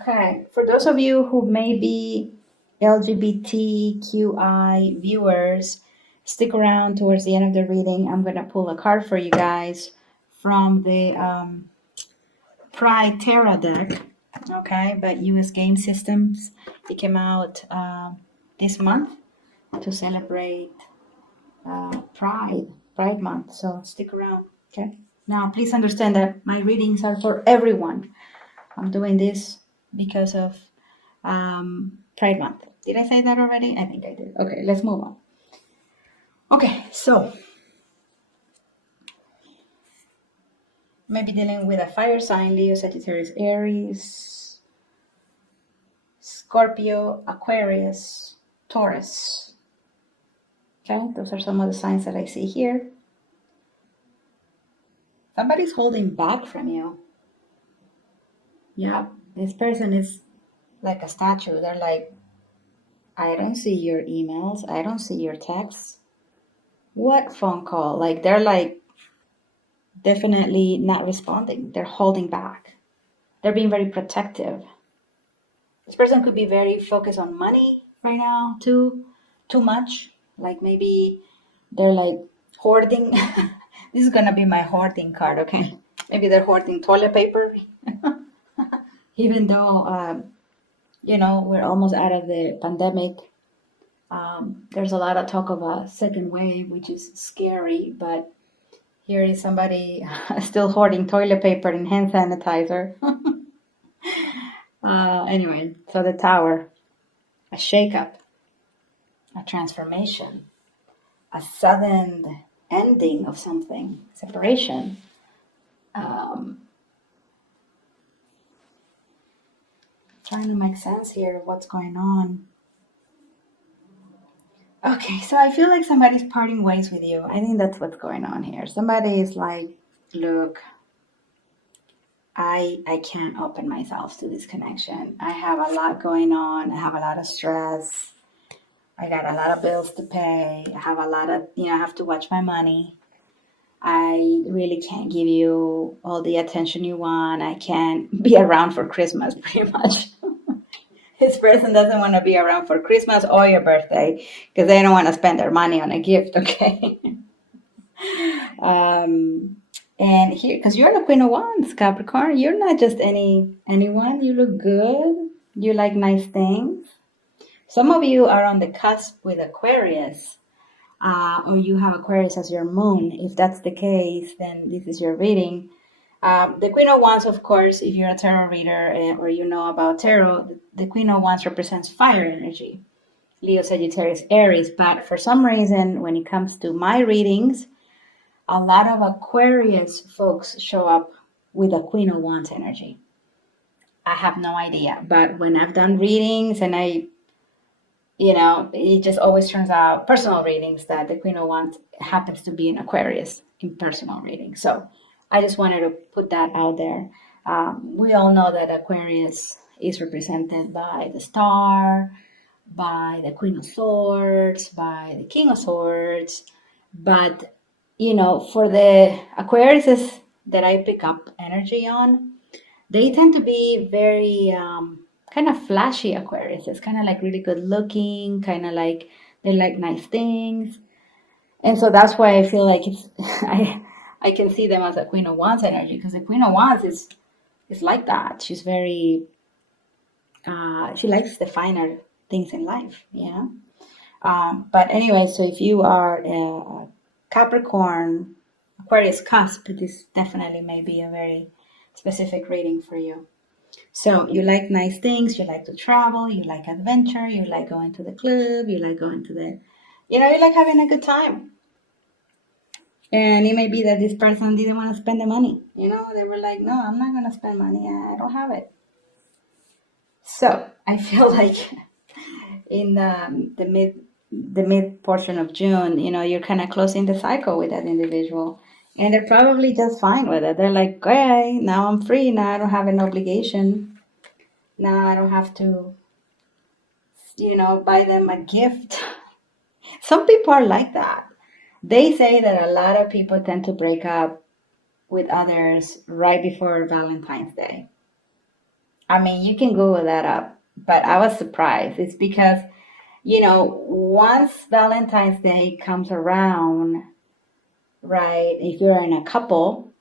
Okay, for those of you who may be LGBTQI viewers, stick around towards the end of the reading. I'm going to pull a card for you guys from the Plethora deck. Okay, but US Game Systems. It came out this month to celebrate Pride Month. So stick around. Okay. Now, please understand that my readings are for everyone. I'm doing this because of Pride Month. Did I say that already? I think I did. Okay, let's move on. Okay, so maybe dealing with a fire sign: Leo, Sagittarius, Aries, Scorpio, Aquarius, Taurus. Okay, those are some of the signs that I see here. Somebody's holding back from you. Yeah, this person is like a statue. They're like, I don't see your emails. I don't see your texts. What phone call? Like, they're like definitely not responding. They're holding back. They're being very protective. This person could be very focused on money right now, too much. Like maybe they're like hoarding. This is gonna be my hoarding card, okay? Maybe they're hoarding toilet paper, even though we're almost out of the pandemic. There's a lot of talk of a second wave, which is scary, but here is somebody still hoarding toilet paper and hand sanitizer. Anyway, so the Tower, a shakeup, a transformation, a sudden ending of something, separation. Trying to make sense here of what's going on. Okay, so I feel like somebody's parting ways with you. I think that's what's going on here. Somebody is like, look, I can't open myself to this connection. I have a lot going on. I have a lot of stress. I got a lot of bills to pay. I have a lot of, I have to watch my money. I really can't give you all the attention you want. I can't be around for Christmas, pretty much. This person doesn't want to be around for Christmas or your birthday because they don't want to spend their money on a gift, okay? And here, because you're the Queen of Wands, Capricorn, you're not just anyone. You look good. You like nice things. Some of you are on the cusp with Aquarius, or you have Aquarius as your moon. If that's the case, then this is your reading. The Queen of Wands, of course, if you're a tarot reader or you know about tarot, the Queen of Wands represents fire energy. Leo, Sagittarius, Aries. But for some reason, when it comes to my readings, a lot of Aquarius folks show up with a Queen of Wands energy. I have no idea. But when I've done readings and it just always turns out, personal readings, that the Queen of Wands happens to be an Aquarius in personal readings. So I just wanted to put that out there. We all know that Aquarius is represented by the Star, by the Queen of Swords, by the King of Swords. But, for the Aquariuses that I pick up energy on, they tend to be very kind of flashy Aquarius. It's kind of like really good looking, kind of like they like nice things. And so that's why I feel like it's I can see them as a Queen of Wands energy, because the Queen of Wands is like that. She's very she likes the finer things in life, but anyway, so if you are a Capricorn, Aquarius cusp, this definitely may be a very specific reading for you. So you like nice things, you like to travel, you like adventure, you like going to the club, you like going to you like having a good time. And it may be that this person didn't want to spend the money. They were like, no, I'm not going to spend money. I don't have it. So I feel like in the mid portion of June, you're kind of closing the cycle with that individual. And they're probably just fine with it. They're like, okay, now I'm free. Now I don't have an obligation. Now I don't have to, buy them a gift. Some people are like that. They say that a lot of people tend to break up with others right before Valentine's Day. I mean, you can Google that up, but I was surprised. It's because, once Valentine's Day comes around, right, if you're in a couple,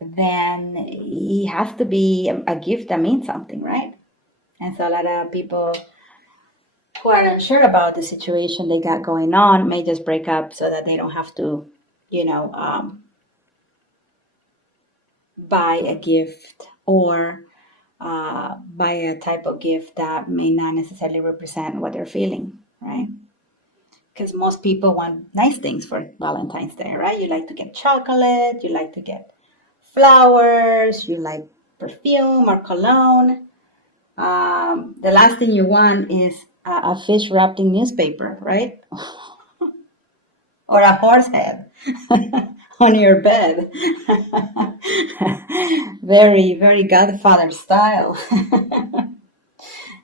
then it has to be a gift that means something, right? And so a lot of people who are unsure about the situation they got going on may just break up so that they don't have to, you know, um, buy a gift or buy a type of gift that may not necessarily represent what they're feeling, right? Because most people want nice things for Valentine's Day, right? You like to get chocolate, you like to get flowers, you like perfume or cologne. The last thing you want is a fish wrapped in newspaper, right? Or a horse head on your bed. Very, very Godfather style.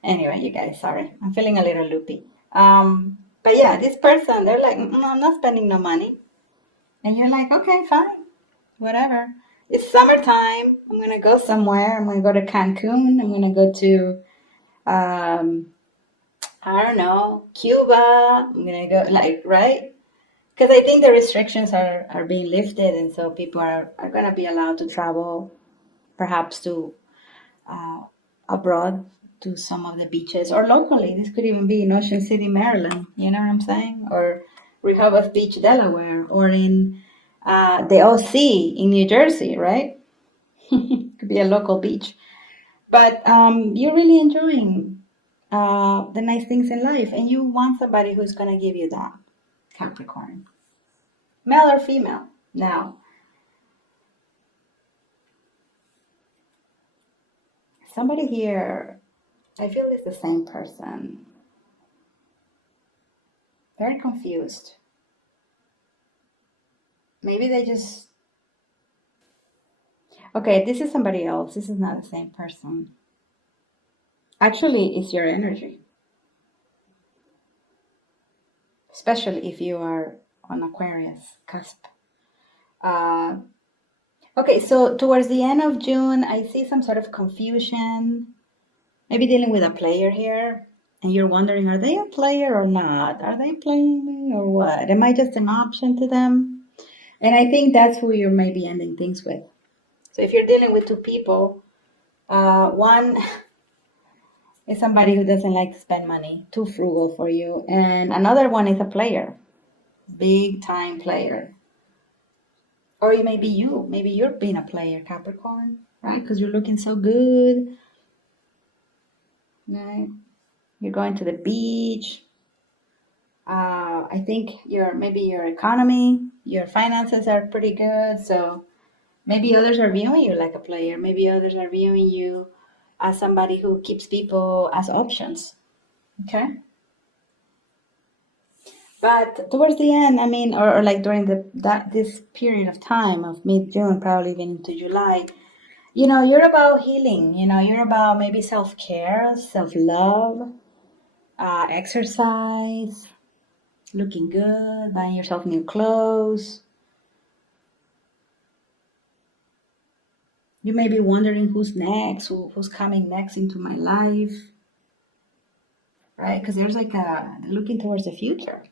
Anyway, you guys, sorry. I'm feeling a little loopy. But yeah, this person, they're like, I'm not spending no money. And you're like, okay, fine, whatever. It's summertime. I'm going to go somewhere. I'm going to go to Cancun. I'm going to go to, um, I don't know, Cuba. I'm going to go, like, right? Because I think the restrictions are being lifted. And so people are going to be allowed to travel, perhaps to uh, abroad to some of the beaches or locally. This could even be in Ocean City, Maryland. You know what I'm saying? Or Rehoboth Beach, Delaware, or in the OC in New Jersey, right? Could be a local beach. But you're really enjoying the nice things in life, and you want somebody who's going to give you that, Capricorn, male or female. Now, somebody here, I feel it's the same person. Very confused. Maybe they just. Okay, this is somebody else. This is not the same person. Actually, it's your energy, especially if you are on Aquarius cusp. Uh, okay, so towards the end of June, I see some sort of confusion, maybe dealing with a player here, and you're wondering, are they a player or not? Are they playing me or what? Am I just an option to them? And I think that's who you're maybe ending things with. So if you're dealing with two people, one is somebody who doesn't like to spend money, too frugal for you, and another one is a player, big time player. Or it may be you. Maybe you're being a player, Capricorn, right? Because you're looking so good, right? You're going to the beach. I think maybe your economy, your finances are pretty good. So maybe others are viewing you like a player. Maybe others are viewing you as somebody who keeps people as options. Okay. But towards the end, I mean, or like during this period of time of mid-June, probably even into July, you're about healing. You're about maybe self-care, self-love, exercise, looking good, buying yourself new clothes. You may be wondering who's next, who's coming next into my life, right? Because there's like looking towards the future.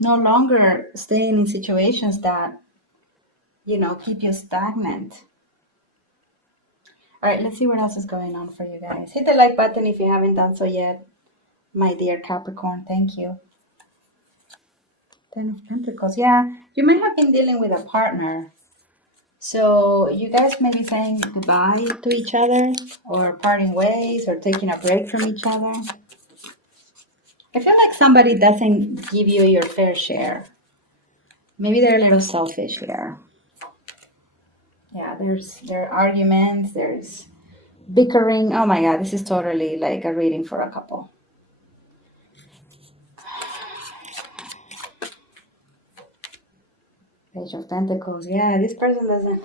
No longer staying in situations that, keep you stagnant. All right, let's see what else is going on for you guys. Hit the like button if you haven't done so yet, my dear Capricorn. Thank you. Ten of Pentacles. Yeah, you might have been dealing with a partner. So you guys may be saying goodbye to each other or parting ways or taking a break from each other. I feel like somebody doesn't give you your fair share. Maybe they're a little selfish here. Yeah, there are arguments, there's bickering. Oh my God, this is totally like a reading for a couple. Page of Pentacles. Yeah, this person doesn't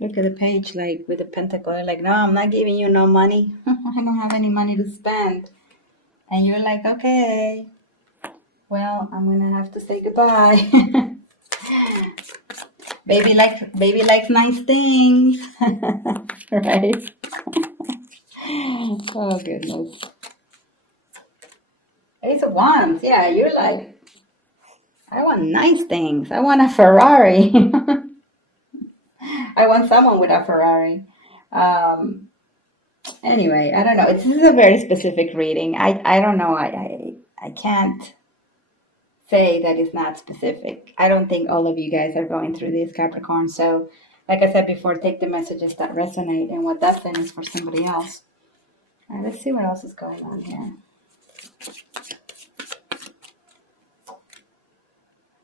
look at the page like with the pentacle. They're like, no, I'm not giving you no money. I don't have any money to spend. And you're like, okay, well, I'm going to have to say goodbye. Baby likes nice things. Right? Oh goodness. Ace of Wands. Yeah, you're like, I want nice things. I want a Ferrari. I want someone with a Ferrari. Um, anyway, I don't know. This is a very specific reading. I don't know. I can't say that it's not specific. I don't think all of you guys are going through this, Capricorn. So, like I said before, take the messages that resonate, and what doesn't is for somebody else. All right, let's see what else is going on here.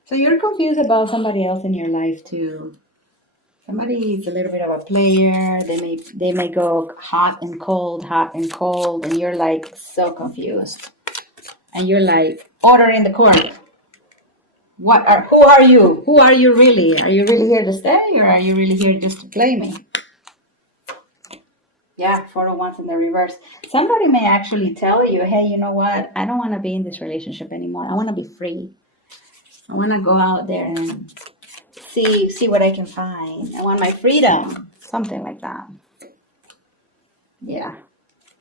So you're confused about somebody else in your life too. Somebody is a little bit of a player. They may go hot and cold, and you're like so confused. And you're like, order in the corner. Who are you? Who are you really? Are you really here to stay, or are you really here just to play me? Yeah, 4 of Wands in the reverse. Somebody may actually tell you, hey, you know what? I don't want to be in this relationship anymore. I want to be free. I want to go out there and see what I can find. I want my freedom. Something like that. Yeah.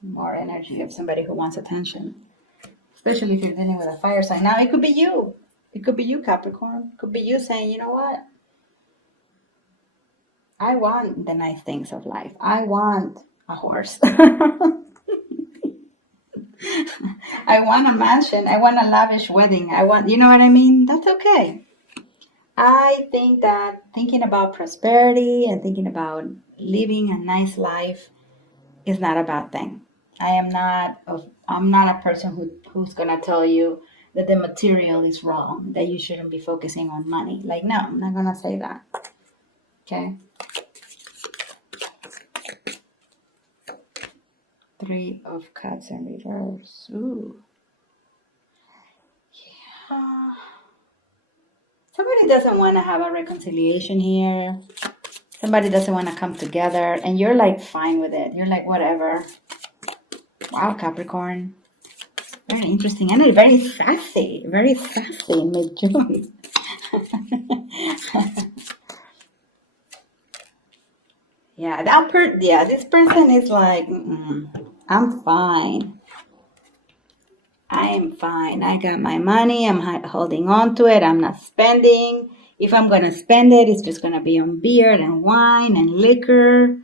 More energy of somebody who wants attention. Especially if you're dealing with a fire sign. Now, it could be you. It could be you, Capricorn. It could be you saying, you know what? I want the nice things of life. I want a horse. I want a mansion. I want a lavish wedding. You know what I mean? That's okay. I think that thinking about prosperity and thinking about living a nice life is not a bad thing. I'm not a person who's gonna tell you that the material is wrong, that you shouldn't be focusing on money. Like, no, I'm not gonna say that. Okay. 3 of Cups in reverse. Ooh. Yeah. Somebody doesn't want to have a reconciliation here. Somebody doesn't want to come together, and you're like fine with it. You're like, whatever. Wow, Capricorn. Very interesting and very sassy in mid-June. Yeah, this person is like, I'm fine. I am fine. I got my money. I'm holding on to it. I'm not spending. If I'm going to spend it, it's just going to be on beer and wine and liquor.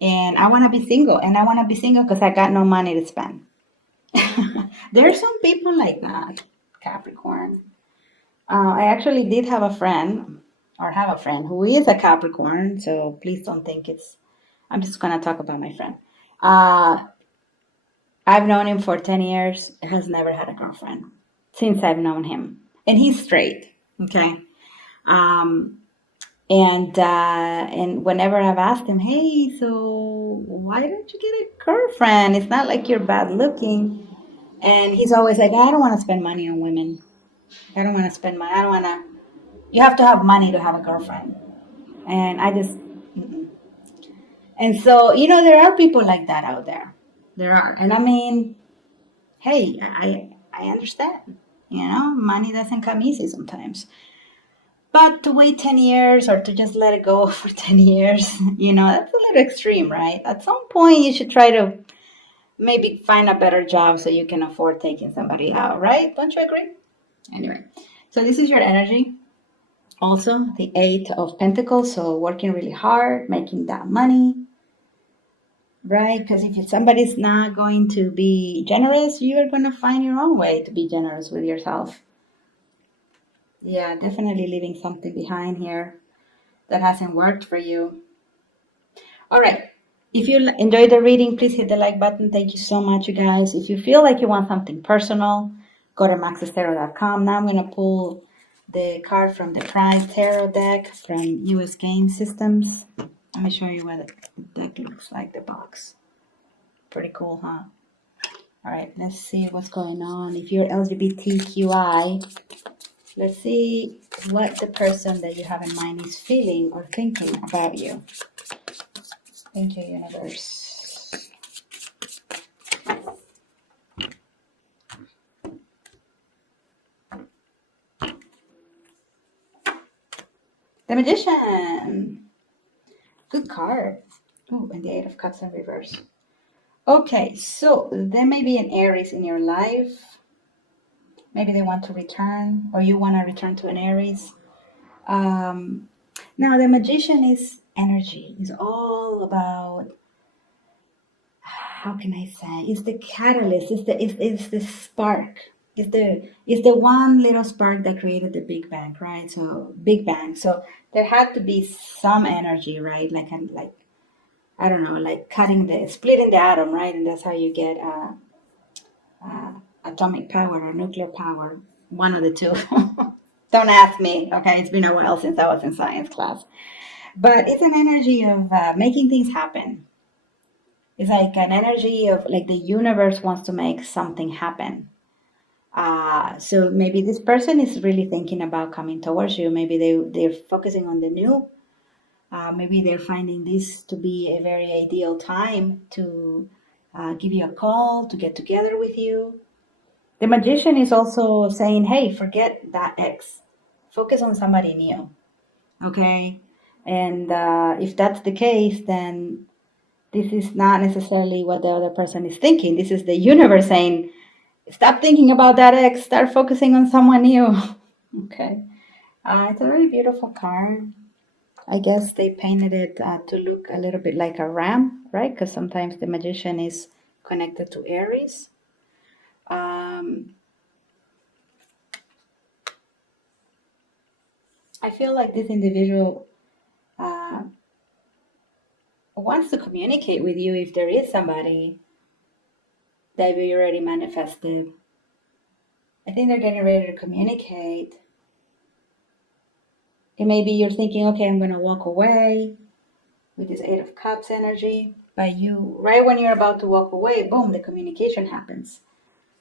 And I want to be single. And I want to be single because I got no money to spend. There are some people like that, Capricorn. I actually did have a friend, who is a Capricorn. So please don't think I'm just going to talk about my friend. I've known him for 10 years, has never had a girlfriend since I've known him. And he's straight, okay? And whenever I've asked him, hey, so why don't you get a girlfriend? It's not like you're bad looking. And he's always like, I don't want to spend money on women. I don't want to spend money. You have to have money to have a girlfriend. And I just, mm-mm. And so, there are people like that out there. There are. And I mean, hey, I understand. Money doesn't come easy sometimes. But to wait 10 years or to just let it go for 10 years, that's a little extreme, right? At some point, you should try to maybe find a better job so you can afford taking somebody out, right? Don't you agree? Anyway, so this is your energy. Also, the 8 of Pentacles, so working really hard, making that money. Right, because if somebody's not going to be generous, you are going to find your own way to be generous with yourself. Yeah, definitely leaving something behind here that hasn't worked for you. All right. If you enjoyed the reading, please hit the like button. Thank you so much, you guys. If you feel like you want something personal, go to maxestero.com. Now I'm going to pull the card from the Prize Tarot deck from US Game Systems. Let me show you what the deck looks like, the box. Pretty cool, huh? All right, let's see what's going on. If you're LGBTQI, let's see what the person that you have in mind is feeling or thinking about you. Thank you, universe. The Magician. Good card. Oh, and the Eight of Cups in reverse. Okay, so there may be an Aries in your life. Maybe they want to return, or you want to return to an Aries. Um, Now, the Magician is energy. It's all about, how can I say? It's the catalyst. It's the spark. It's the one little spark that created the Big Bang, right? So Big Bang. So there had to be some energy, right? Like I don't know, like splitting the atom, right? And that's how you get atomic power or nuclear power. One of the two. Don't ask me. Okay, it's been a while since I was in science class. But it's an energy of making things happen. It's like an energy of like the universe wants to make something happen. So maybe this person is really thinking about coming towards you. Maybe they're focusing on the new. Maybe they're finding this to be a very ideal time to give you a call, to get together with you. The magician is also saying, hey, forget that ex. Focus on somebody new. Okay? And if that's the case, then this is not necessarily what the other person is thinking. This is the universe saying, stop thinking about that ex, start focusing on someone new. Okay. It's a very beautiful card. I guess they painted it to look a little bit like a ram, right? Because sometimes the magician is connected to Aries. Um, I feel like this individual uh, wants to communicate with you if there is somebody that we already manifested. I think they're getting ready to communicate. And maybe you're thinking, okay, I'm going to walk away with this Eight of Cups energy. But right when you're about to walk away, boom, the communication happens.